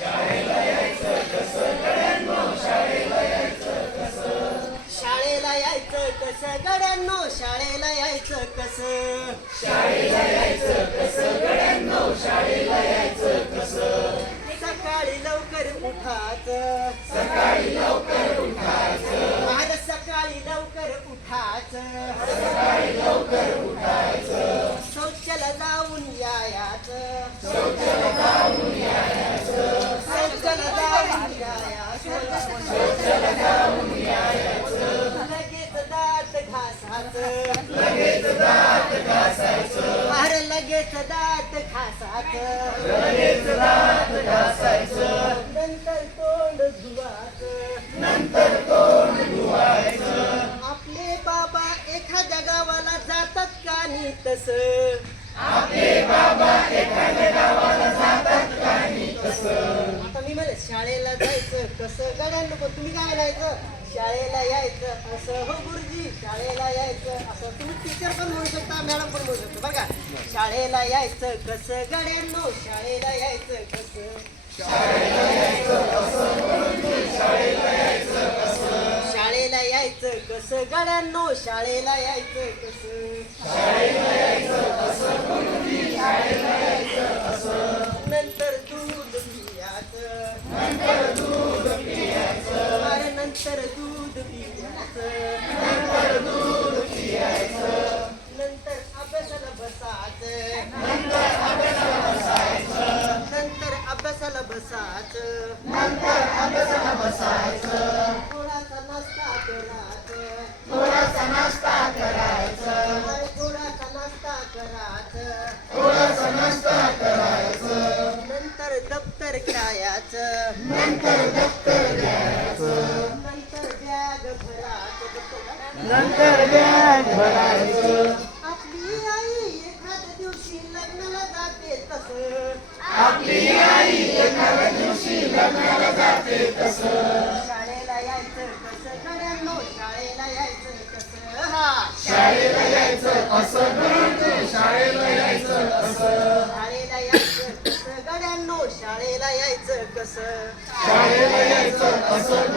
शाळेला यायचं कसं? गड्यांनो शाळेला यायचं कसं? शाळेला यायचं कसं गड्यांनो शाळेला यायचं कसं सकाळी लवकर उठायचं सकाळी लवकर उठायचं आज सकाळी लवकर उठायचं सकाळी लवकर उठायचं शौचाला जाऊन यायाचं. घासाचं लगेच दात घासायचं. अरे लगेच दात घासाचं लगेच दात घासायचं. नंतर तोंड धुवायचं. नंतर तोंड धुवायचं. आपले बाबा एखाद्या गावाला जातात का नी तसं? आता कसं नको. तुम्ही काय म्हणायचं? शाळेला यायचं. असं हो गुरुजी शाळेला यायचं. असं तुम्ही टीचर पण म्हणू शकता मॅडम पण म्हणू शकता. बघा शाळेला यायचं कसं? गड्यांनो शाळेला यायचं कसं? शाळेला यायचं कसं? गड्यांनो शाळेला यायचं कसं? कसं? बसायचं नंतर अभ्यासाला बसायचं थोडासा नाश्ता करायचं थोडासा नाश्ता करायचं थोडासा नाश्ता करायचं थोडासा नाश्ता करायचं नंतर दप्तर खेळायचं नंतर दप्तर घ्यायचं नंतर बॅग भरायचं. नंतर बॅग भरायचं. आपली आई एखाद्या दिवशी लग्नाला जाते तसं. आपली शाळेला यायचं कसं? गड्यांनो शाळेला यायचं कसं? हा. शाळेला यायचं असं शाळेला यायचं असं शाळेला यायचं कसं? गड्यांनो शाळेला यायचं कसं? शाळेला यायचं असं